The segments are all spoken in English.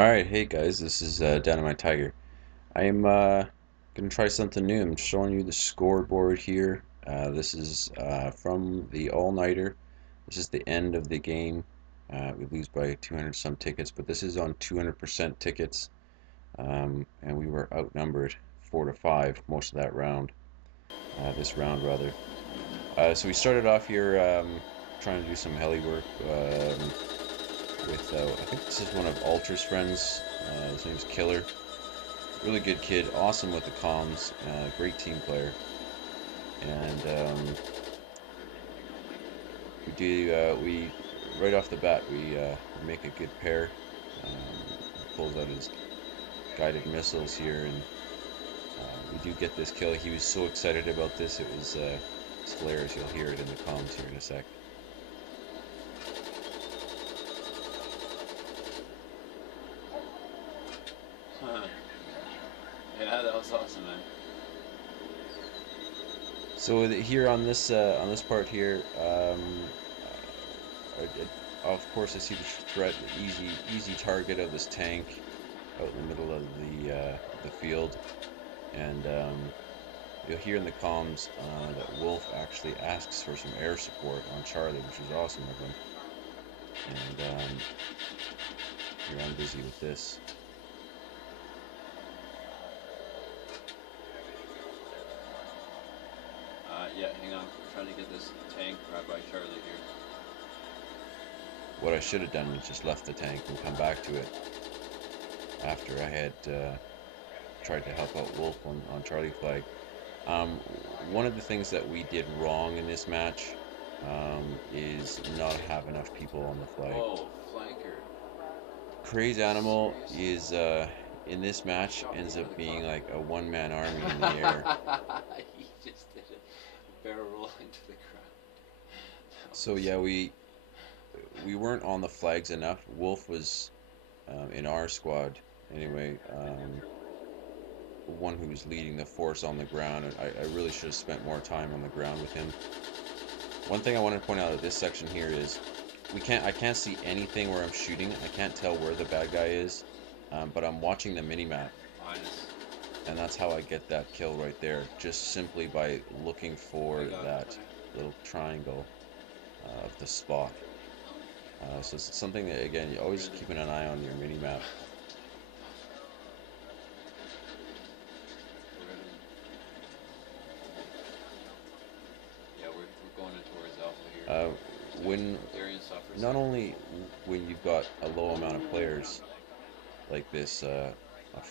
Alright, hey guys, this is Dynamite Tiger. I am gonna try something new. I'm showing you the scoreboard here. This is from the all-nighter. This is the end of the game. We lose by 200 some tickets, but this is on 200% tickets, and we were outnumbered 4 to 5 most of that round. This round rather. So we started off here trying to do some heli work. With I think this is one of Ultra's friends. His name's Killer. Really good kid, awesome with the comms, great team player. And we right off the bat we make a good pair. He pulls out his guided missiles here, and we do get this kill. He was so excited about this, it's hilarious. You'll hear it in the comms here in a sec. Yeah, that was awesome, man. So here on this part here, of course I see the threat, easy target of this tank out in the middle of the field, and you'll hear in the comms that Wolf actually asks for some air support on Charlie, which is awesome of him. And here I'm busy with this. Yeah, hang on. I'm trying to get this tank right by Charlie here. What I should have done was just left the tank and come back to it after I had tried to help out Wolf on Charlie flag. One of the things that we did wrong in this match is not have enough people on the flag. Oh, flanker. Crazy Animal Seriously? is in this match ends up being like a one-man army in the air. He just did a barrel roll into the ground. So yeah, we weren't on the flags enough. Wolf was in our squad anyway. One who was leading the force on the ground, and I really should have spent more time on the ground with him. One thing I want to point out at this section here is I can't see anything where I'm shooting. I can't tell where the bad guy is, but I'm watching the mini-map, and that's how I get that kill right there, just simply by looking for that little triangle of the spot. So it's something that, again, you always keep an eye on your mini-map. Yeah, we're going in towards Alpha here. When not only when you've got a low amount of players like this, a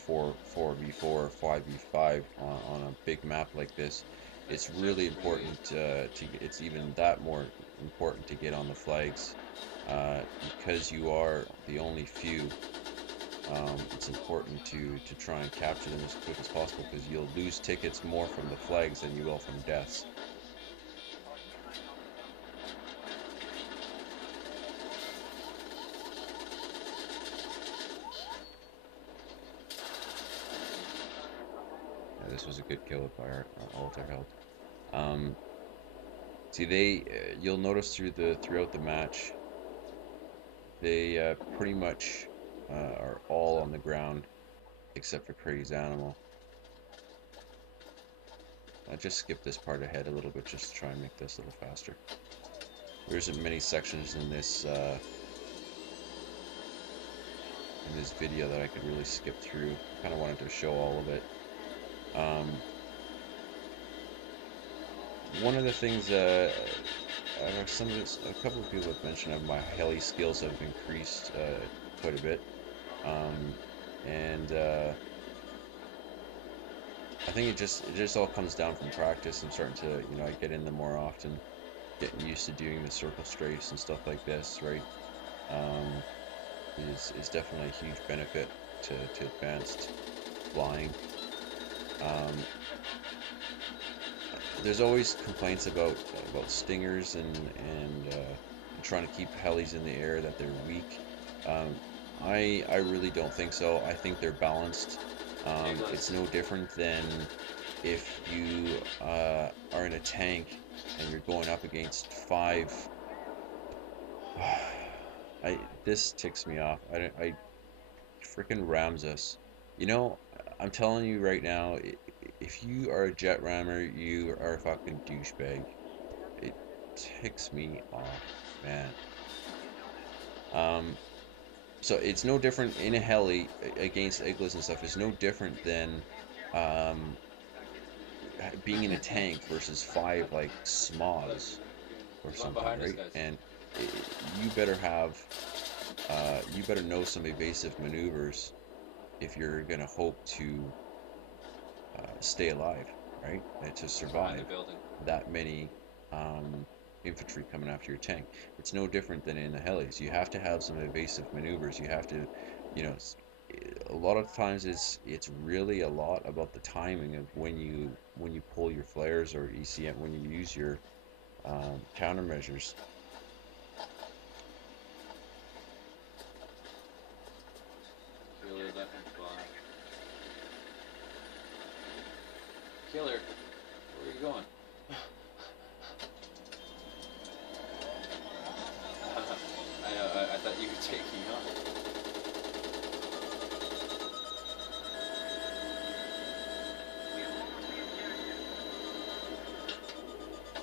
4v4 or 5v5 on a big map like this, it's really important it's even that more important to get on the flags, because you are the only few. It's important to try and capture them as quick as possible, because you'll lose tickets more from the flags than you will from deaths. Yeah, this was a good kill by our altar held. See, you'll notice throughout the match, they pretty much are all on the ground except for Crazy Animal. I just skipped this part ahead a little bit just to try and make this a little faster. There isn't many sections in this video that I could really skip through. I kind of wanted to show all of it. One of the things a couple of people have mentioned of my heli skills have increased quite a bit, and I think it just all comes down from practice. I'm starting to I get in them more often, getting used to doing the circle strafe and stuff like this, right? Is definitely a huge benefit to advanced flying. There's always complaints about stingers and trying to keep helis in the air, that they're weak. I really don't think so. I think they're balanced. It's no different than if you are in a tank and you're going up against 5. This ticks me off. freaking rams us. You know, I'm telling you right now, if you are a jet rammer, you are a fucking douchebag. It ticks me off, man. Um, so it's no different in a heli against igloos and stuff. It's no different than um, being in a tank versus five like Look, smas or there's one something, behind us, right? guys. And you better have you better know some evasive maneuvers if you're gonna hope to stay alive, right? And to He's behind the survive building. that many um, infantry coming after your tank. It's no different than in the helis. You have to have some evasive maneuvers. You have to, you know, a lot of times it's really a lot about the timing of when you pull your flares or ECM when you use your countermeasures. Killer left and fly. Killer, where are you going? I thought you were taking off.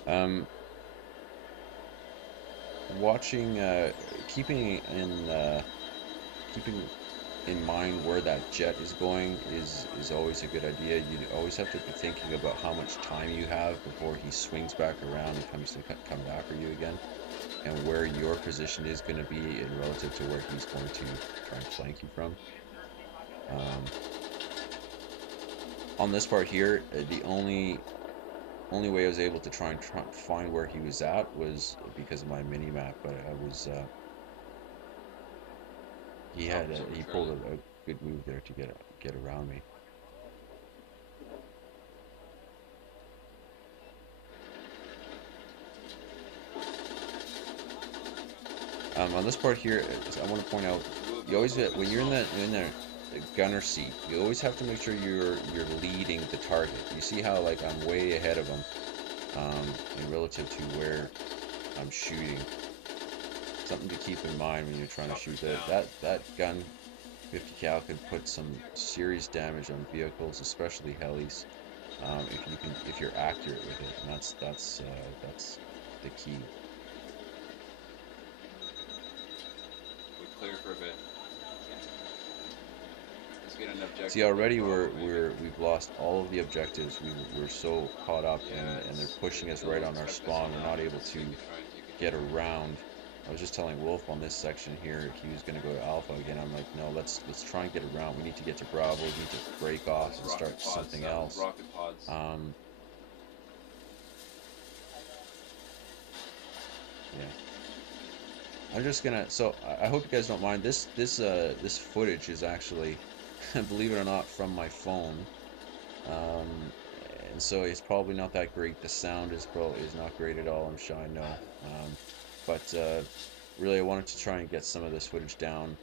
Um, watching, keeping in mind where that jet is going is always a good idea. You always have to be thinking about how much time you have before he swings back around and comes to come after you again, and where your position is going to be in relative to where he's going to try and flank you from. Um, on this part here, the only way I was able to try find where he was at was because of my mini map. But I was Oh, it's over he pulled Charlie. a good move there to get around me. On this part here, I want to point out, Move, you move, always move. when It's you're in small. the gunner seat, you always have to make sure you're leading the target. You see how like I'm way ahead of him, in relative to where I'm shooting. Something to keep in mind when you're trying to shoot Chopper's down. that gun. 50 cal could put some serious damage on vehicles, especially helis, if you're accurate with it, and that's the key. We clear for a bit. Let's get an See, objective near already Bravo, maybe. we've lost all of the objectives. We're so caught up, Yeah, and they're it's pushing us right they'll on our expect us to spawn. We're not land able so they to can try and take get advantage. around. I was just telling Wolf on this section here, he was gonna go to Alpha again. I'm like, no, let's try and get around. We need to get to Bravo. We need to break off Those and rocket start pods, something else. rocket pods. Um, yeah. I'm just gonna. So I hope you guys don't mind. This footage is actually, believe it or not, from my phone. Um, and so it's probably not that great. The sound is not great at all. I'm sure I know. But really, I wanted to try and get some of this footage down.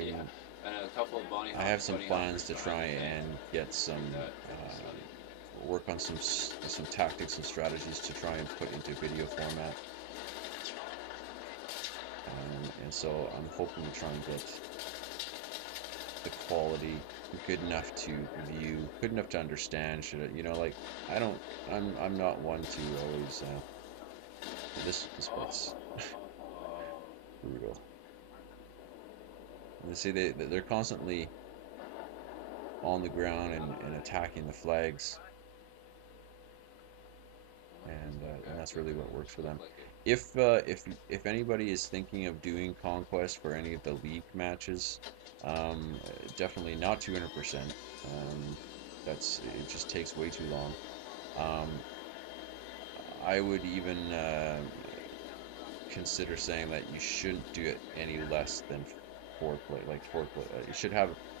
Yeah, I'm and a couple of I have some bunny plans hoppers to behind try the tank. and get some That study. work on some tactics and strategies to try and put into video format. And so I'm hoping to try and get the quality good enough to view, good enough to understand. Should it, like I don't, I'm not one to always. This Oh, part's oh, brutal. And they see they're constantly on the ground and attacking the flags, it's and not that's good. really what works for Look them. like it. If anybody is thinking of doing conquest for any of the league matches, definitely not 200%. That's it just takes way too long. Um, I would even consider saying that you shouldn't do it any less than four play.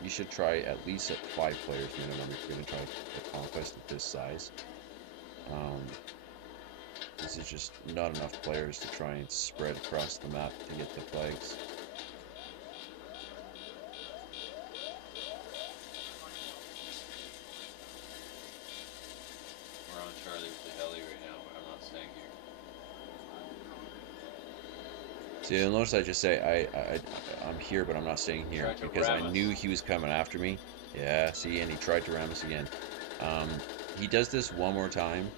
You should try at least at 5 players minimum if you're going to try a conquest of this size. Um, this is just not enough players to try and spread across the map to get the flags. We're on Charlie with the heli right now, but I'm not staying here. So you'll notice I just say I'm here, but I'm not staying He here tried to because I ram us. knew he was coming after me. Yeah, see, and he tried to ram us again. He does this one more time,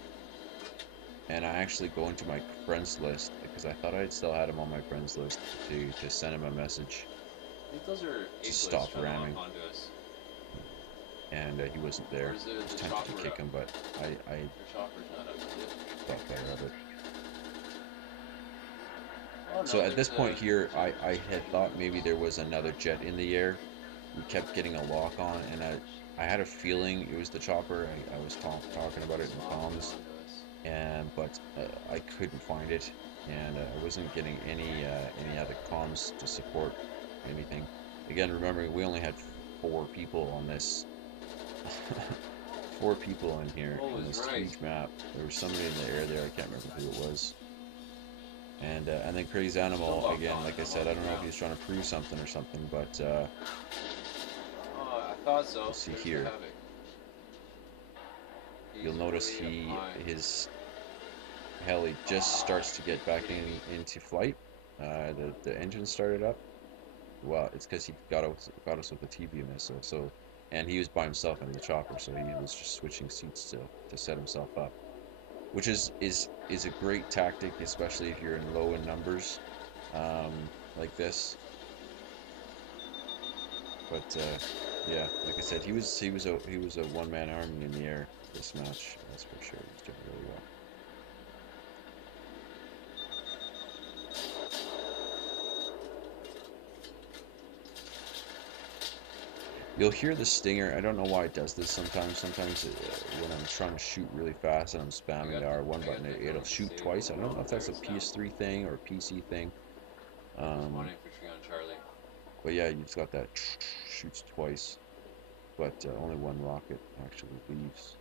and I actually go into my friends list because I thought I'd still had him on my friends list to send him a message I think those are to Apex stop trying to lock ramming, onto us. and he wasn't Or there. is I was the tempted to chopper kick up? him, but I The chopper's not up yet. thought better of it. Oh So no, at this point here, there's I had thought maybe there was another jet in the air. We kept getting a lock on, and I had a feeling it was the chopper. I was talking about it in locking comms, onto us. and but I couldn't find it, and I wasn't getting any other comms to support anything. Again, remembering we only had 4 people on this, 4 people in here Oh, on he's this right. huge map. There was somebody in the air there. I can't remember who it was. And then Crazy Still Animal locked again. on. Like I I'm said, on I the don't know if he ground. was trying to prove something or something, but Oh, I thought so. you'll see There's the here. Havoc. He's You'll notice way up high. his heli just starts to get back into flight. The engine started up. Well, it's because he got us with a TV missile. So, and he was by himself in the chopper, so he was just switching seats to set himself up, which is a great tactic, especially if you're in low in numbers, like this. But yeah, like I said, he was a one-man army in the air this match. That's for sure. He was doing really well. You'll hear the stinger. I don't know why it does this sometimes. Sometimes when I'm trying to shoot really fast and I'm spamming the R1 button, it'll shoot twice. I don't know if that's a PS3 thing or a PC thing. Spawn Um, infantry on Charlie. but yeah, you just got that shoots twice, but only one rocket actually leaves.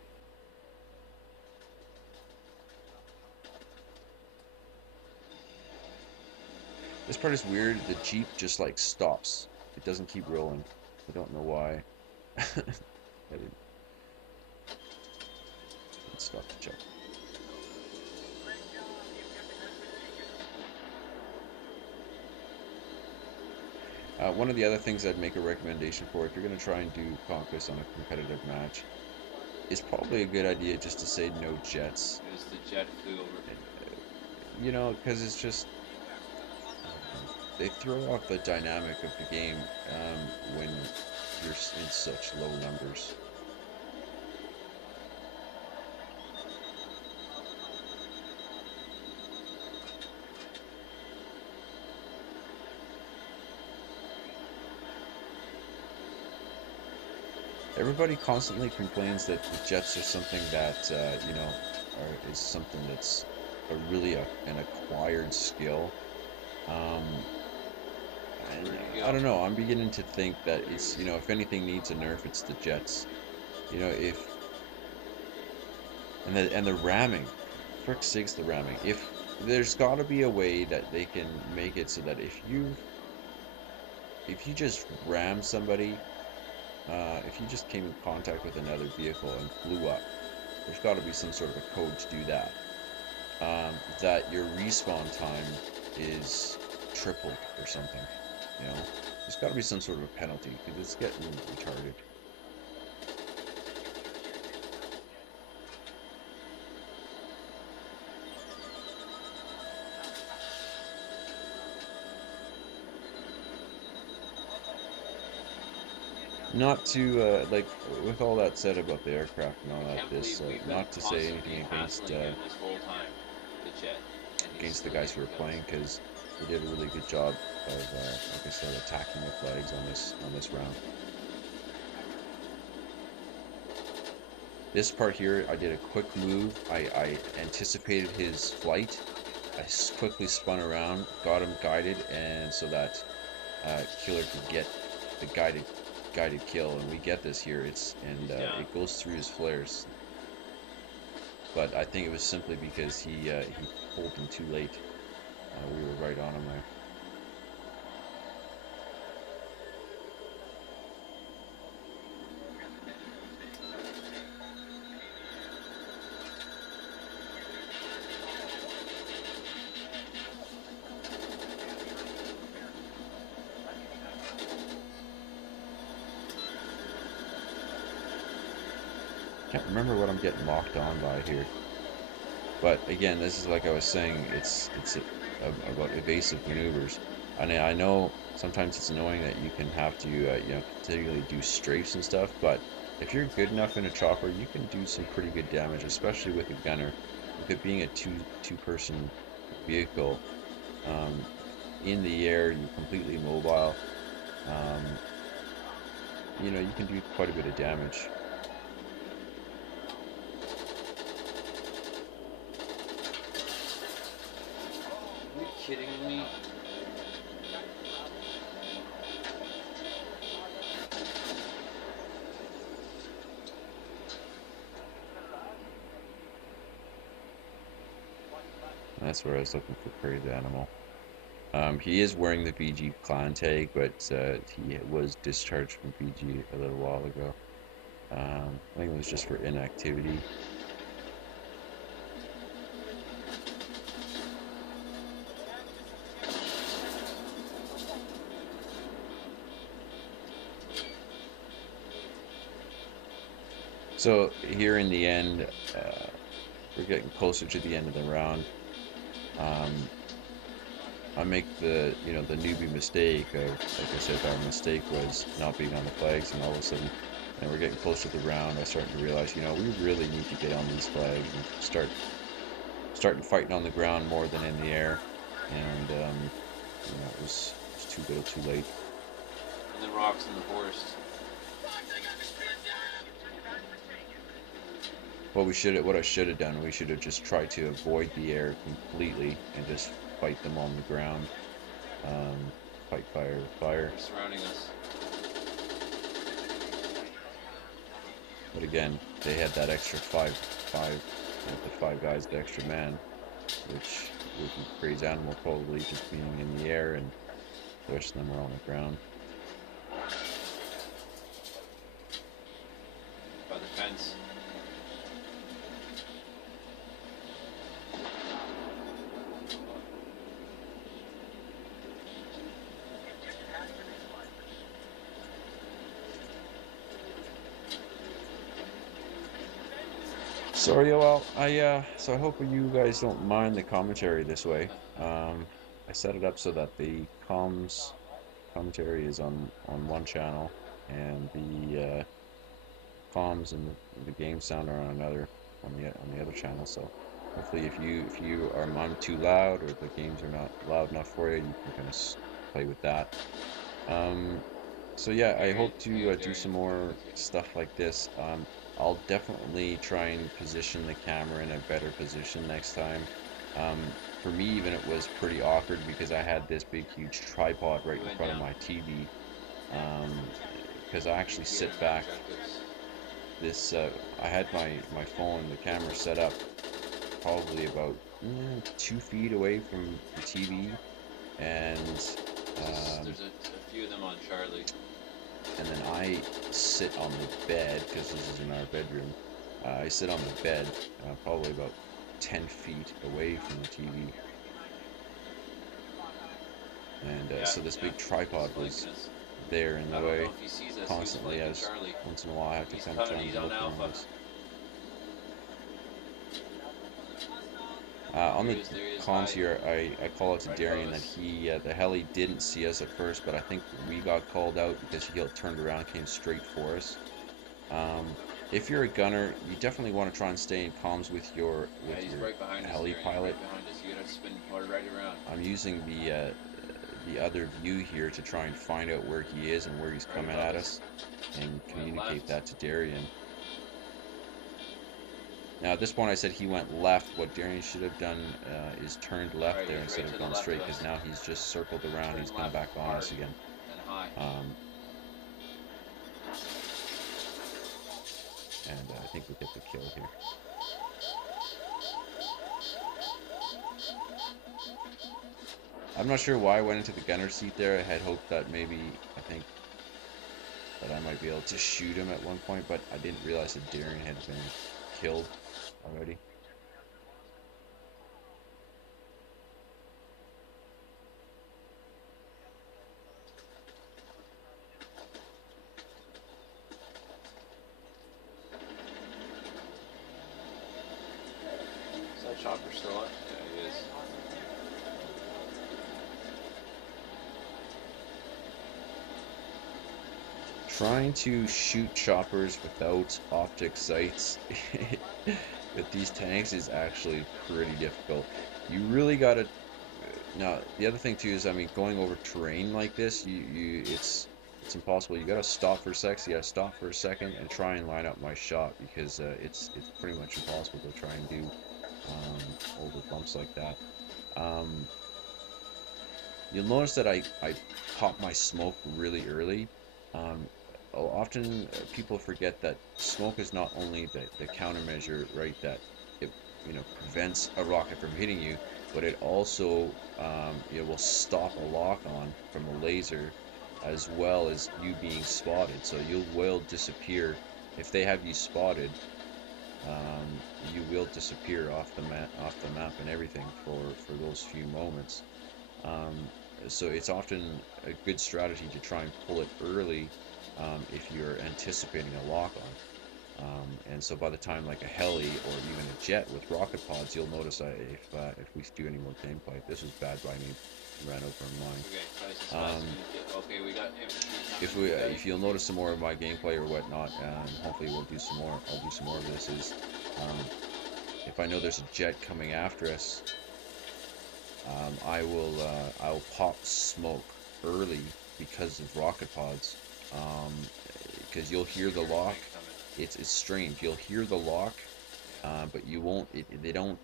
This part is weird. The Jeep just like stops. It doesn't keep rolling. I don't know why. I didn't. Let's stop to check. One of the other things I'd make a recommendation for if you're going to try and do Conquest on a competitive match is probably a good idea just to say no jets. As the jet flew over. Because it's just, I don't know, they throw off the dynamic of the game when you're in such low numbers. Everybody constantly complains that the jets are something that is something that's an acquired skill. Um, and Where'd he I go? don't know. I'm beginning to think that it's if anything needs a nerf, it's the jets. If and the ramming, for frick's sakes, the ramming. If there's got to be a way that they can make it so that if you just ram somebody, if you just came in contact with another vehicle and blew up, there's got to be some sort of a code to do that. That your respawn time is tripled or something. There's got to be some sort of a penalty because it's getting retarded. Not to like with all that said about the aircraft and all I that, can't believe this we've been not to say constantly anything hassling him this whole time. The jet. And he's against the still guys who getting are kills. playing because they did a really good job of, like I said, attacking the flags on this round. This part here, I did a quick move. I anticipated his flight. I quickly spun around, got him guided, and so that killer could get the guided kill. And we get this here. He's down. It goes through his flares. But I think it was simply because he pulled him too late. We were right on him there. Can't remember what I'm getting locked on by here. But again, this is like I was saying, about evasive maneuvers. And I know sometimes it's annoying that you can have to you know, continually do strafes and stuff, but if you're good enough in a chopper, you can do some pretty good damage, especially with a gunner. With it being a two person vehicle, um, in the air, you're completely mobile. Um, you know, you can do quite a bit of damage. Are you kidding me? That's where I was looking for Crazy Animal. He is wearing the BG clan tag, but he was discharged from BG a little while ago. I think it was just for inactivity. So here in the end, we're getting closer to the end of the round. Um, I make the, you know, the newbie mistake of, like I said, our mistake was not being on the flags, and all of a sudden, and we're getting closer to the round. I started to realize, you know, we really need to get on these flags and starting fighting on the ground more than in the air, and you know, it was too little, too late. And the rocks and the forest. What I should have done, we should have just tried to avoid the air completely and just fight them on the ground. Um, Fight fire with fire. They're surrounding us. But again, they had that extra the five guys, the extra man, which would be Crazy Animal probably just being in the air, and the rest of them are on the ground. By the fence. Sorry, well, so I hope you guys don't mind the commentary this way. I set it up so that the commentary is on one channel, and the comms and the game sound are on another, on the other channel. So hopefully, if you are I'm too loud or the games are not loud enough for you, you can kind of play with that. Um, so yeah, I Darian, hope here you to go, do Darian. some more stuff like this. I'll definitely try and position the camera in a better position next time. For me, even it was pretty awkward because I had this big, huge tripod right We in went front of down. my TV. Because I We actually need to get sit on our back. objectives. This I had my phone, the camera set up probably about 2 feet away from the TV, and um, There's a few of them on Charlie. and then I sit on the bed because this is in our bedroom. I sit on the bed, probably about 10 feet away from the TV, and Yeah, so this yeah. big He's tripod flanking was us. there in the I don't know way if he sees us. He was constantly, flanking as Charlie. once in a while I have to He's kind of try coming. and He's get on open on Alpha. this. On There the he is. There he is. comms High. here, I call out to Right above Darian that us. the heli didn't see us at first, but I think we got called out because he turned around, came straight for us. Um, if you're a gunner, you definitely want to try and stay in comms Yeah, with he's your right behind us, heli Darian. Right pilot. behind us. You gotta spin right around. I'm using the other view here to try and find out where he is and where he's Right coming above at us. us, and He went communicate left. that to Darian. Now at this point I said he went left. What Darian should have done is turned left Alright, there he's instead right of to the going left of straight, because us. now he's just circled around. Turn He's come left back on hard us again. and high. Um, and I think we get the kill here. I'm not sure why I went into the gunner seat there. I had hoped that maybe, I think that I might be able to shoot him at one point, but I didn't realize that Darian had been killed already. chopper still up? Yeah, he is. Trying to shoot choppers without optic sights with these tanks is actually pretty difficult. You really gotta. Now, the other thing too is, I mean, going over terrain like this, it's impossible. You gotta stop for a sec. So you gotta stop for a second and try and line up my shot, because it's pretty much impossible to try and do over bumps like that. Um, you'll notice that I pop my smoke really early. Um, Often people forget that smoke is not only the countermeasure, right? That it, prevents a rocket from hitting you, but it also it will stop a lock on from a laser, as well as you being spotted. So you will disappear if they have you spotted. You will disappear off the map and everything for those few moments. Um, so it's often a good strategy to try and pull it early, if you're anticipating a lock on. And so by the time like a heli or even a jet with rocket pods, you'll notice if we do any more gameplay, this was bad by me, ran over mine. Okay, we got If you'll notice some more of my gameplay or whatnot, hopefully we'll do some more. I'll do some more of this. Is if I know there's a jet coming after us, I will pop smoke early because of rocket pods, because you'll hear the lock. It's strange. You'll hear the lock, but you won't. They don't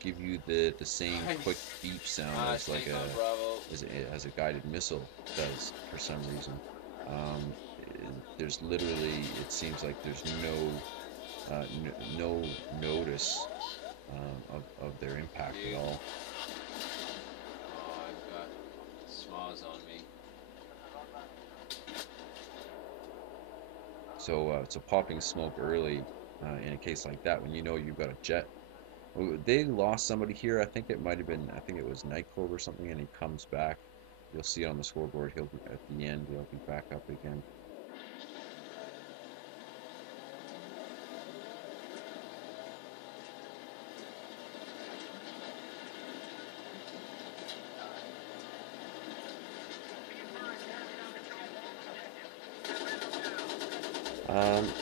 give you the same quick beep sound as like as a guided missile does for some reason. Um, there's literally, it seems like there's no notice of their impact at all. Oh, I've got smalls on me. So popping smoke early in a case like that, when you know you've got a jet. Oh, they lost somebody here. I think it might have been. I think it was Nightcove or something, and he comes back. You'll see on the scoreboard. He'll be at the end. He'll be back up again.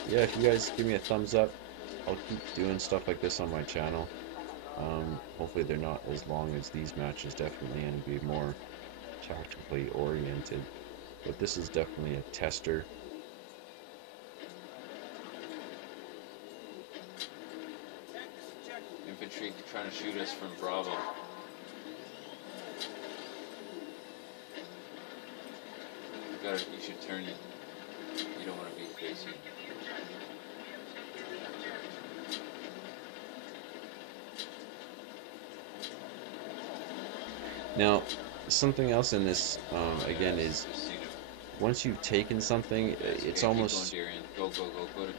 Yeah, if you guys give me a thumbs up, I'll keep doing stuff like this on my channel. Hopefully they're not as long as these matches, definitely, and be more tactically oriented. But this is definitely a tester. Infantry trying to shoot us from Bravo. You should turn. You don't want to be facing. Now, something else in this, again, is once you've taken something, it's almost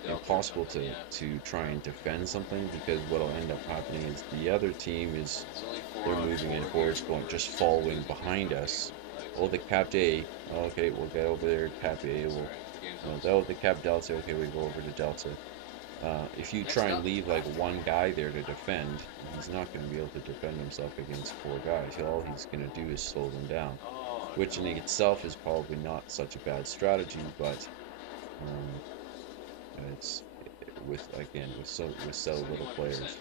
impossible to try and defend something, because what'll end up happening is the other team they're moving in forwards, just following behind us. Oh, the Cap A. Okay, we'll get over there. Cap A. We'll the Cap Delta. Okay, we go over to Delta. If you try and leave like one guy there to defend, he's not going to be able to defend himself against four guys. All he's going to do is slow them down, which in itself is probably not such a bad strategy, but it's with so little players.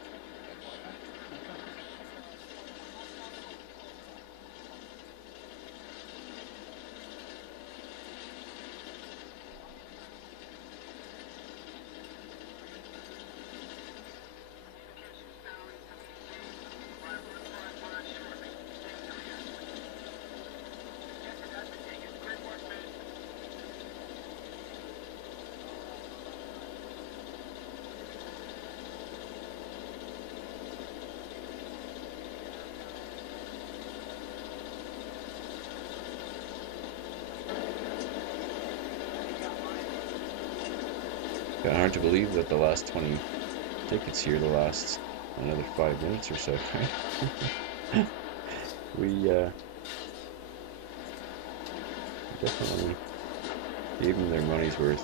Kind of hard to believe that the last 20 tickets here to last another 5 minutes or so. We definitely gave them their money's worth.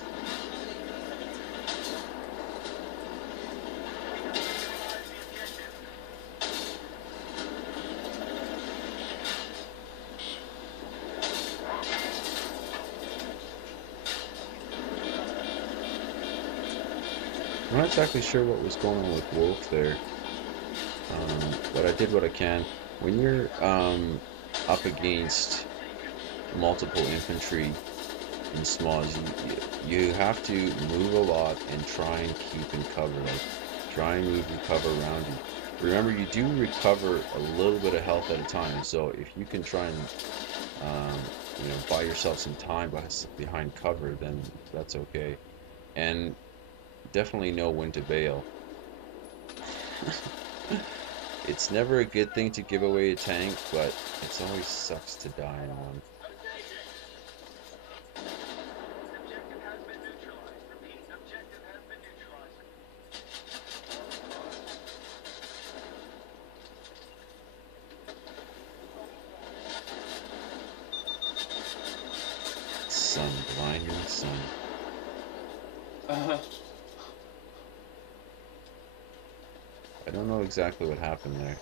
exactly sure what was going on with Wolf there, but I did what I can. When you're up against multiple infantry in smalls, you have to move a lot and try and keep in cover. Like, try and move and cover around you. Remember, you do recover a little bit of health at a time, so if you can try and buy yourself some time behind cover, then that's okay. And definitely know when to bail. It's never a good thing to give away a tank, but it's always sucks to die in one. Sun, blinding sun. Uh-huh. I don't know exactly what happened there.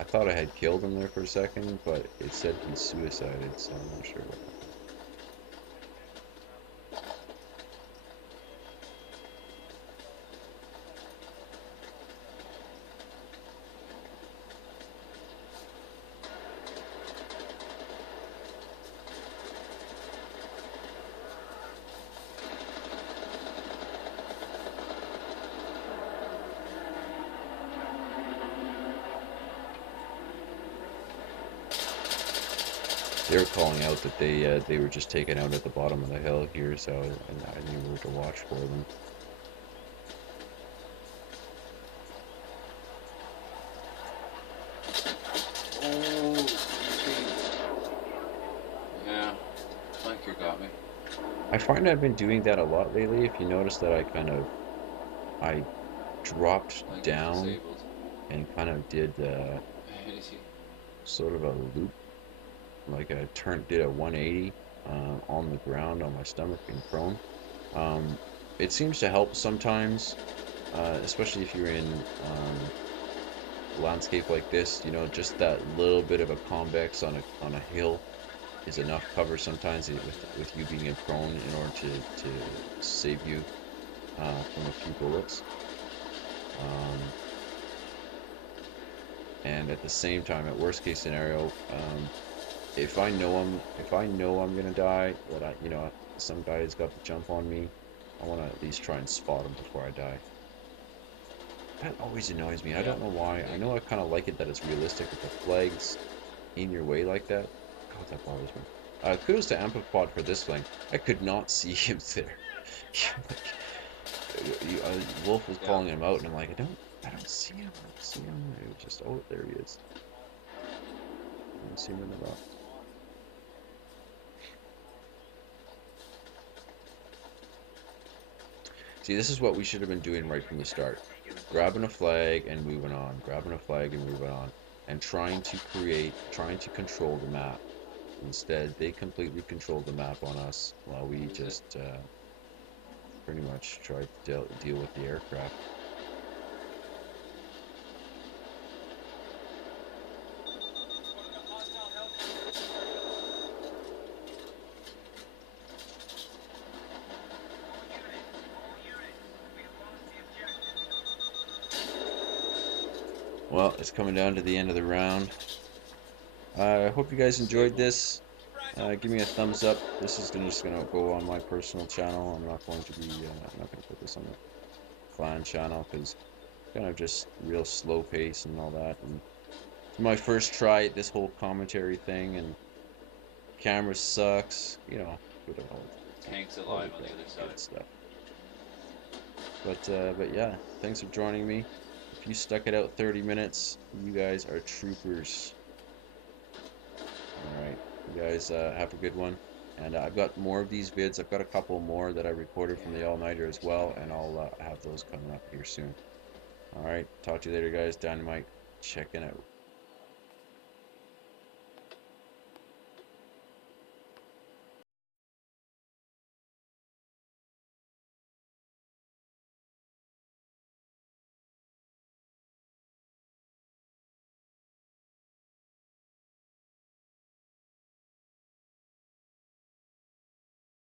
I thought I had killed him there for a second, but it said he suicided, so I'm not sure what happened. They were calling out that they were just taken out at the bottom of the hill here, so and I knew where to watch for them. Oh, yeah, flanker got me. I find I've been doing that a lot lately. If you notice that I dropped Flanker's down disabled. and kind of did Is he? sort of a loop, like I did a 180 on the ground on my stomach being prone. Um, it seems to help sometimes, especially if you're in a landscape like this. You know, just that little bit of a convex on a hill is enough cover sometimes with you being in prone in order to save you from a few bullets. Um, and at the same time, at worst case scenario, if I know I'm gonna die, that some guy's got the jump on me, I want to at least try and spot him before I die. That always annoys me. I Yeah, don't know why. I indeed. know I kind of like it that it's realistic with the flags in your way like that. God, that bothers me. Kudos to Amplipod for this flank. I could not see him there. Wolf was Yeah. calling him out, and I'm like, I don't see him. I don't see him. It was just, oh, there he is. I don't see him in the rock. See, this is what we should have been doing right from the start. Grabbing a flag and moving on. Grabbing a flag and moving on. And trying to control the map. Instead, they completely controlled the map on us while we Who's it? just pretty much tried to deal with the aircraft. Well, it's coming down to the end of the round. I hope you guys enjoyed Disabled. this. Give me a thumbs up. This is just gonna go on my personal channel. I'm not going to be. I'm not gonna put this on the clan channel because kind of just real slow pace and all that. And it's my first try at this whole commentary thing, and camera sucks. You know, good Tank's all the alive on the other good side. stuff. But yeah, thanks for joining me. If you stuck it out 30 minutes, you guys are troopers. All right, you guys have a good one. And I've got more of these vids. I've got a couple more that I recorded from the Yeah, all-nighter as it's well, coming. and I'll have those coming up here soon. All right, talk to you later, guys. Dynamite checking out.